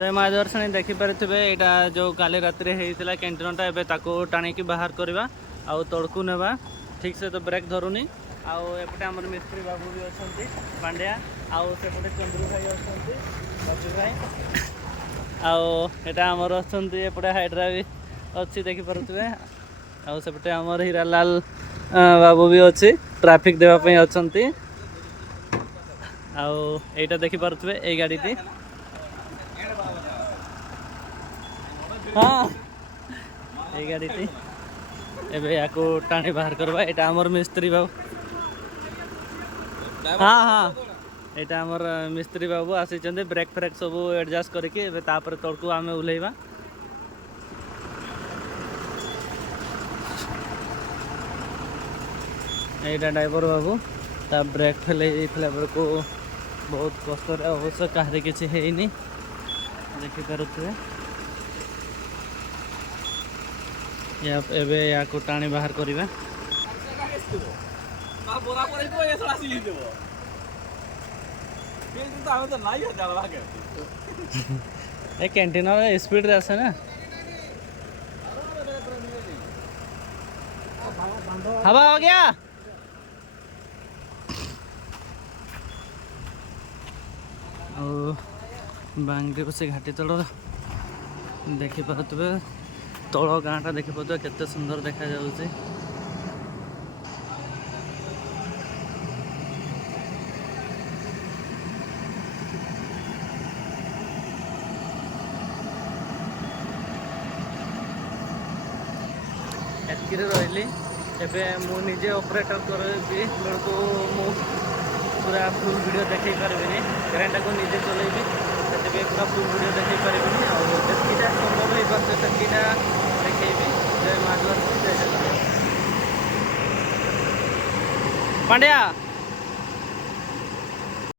माँ दर्शनी देखिपारे यहाँ जो काली रात कैंटीनटा एवं ताको टाणी बाहर करवा आउ तड़कू नेबा ठीक से तो ब्रेक धरुनी आउ एपटे आम मिस्त्री बाबू भी अच्छा पांड्या आउ सेपटे चंद्रू भाई अच्छा बाबू भाई आउ आमर अच्छा एपटे हाइड्रा भी अच्छी देखिपे आउ सेपटे आमर हीरालाल बाबू भी अच्छी ट्राफिक देवाई अच्छा आउ एटा देखिपे ये गाड़ी हाँ ये गाड़ी एबे या टाणी बाहर करवा यहाँ आमर मिस्त्री बाबू हाँ हाँ यहाँ आमर मिस्त्री बाबू आसी ब्रेक फ्रेक सब एडजस्ट करके तड़कू आम ओह्लैवा यहाँ ड्राइवर बाबू ता ब्रेक फेल बेलू बहुत कष्ट अवश्य कहीं किसी है देखिपे एबे या टाणी बाहर करवा कैंटीन स्पीड रे आसे ना हवा हो गया बांगरी बस घाटी तल देखिपे तल गाँटा देखिपे केते सुंदर देखा जाउछि एतकी रही एवं मु निजे ऑपरेटर करी बेलू मु पूरा फुल वीडियो देखे पार्बनी ट्रेन को निजे चलेबी से पूरा फुल वीडियो देखे पार्बनी आटा संभव हो पारे सेटा देखेबी जय माधुर जय जगन्नाथ पांड्या।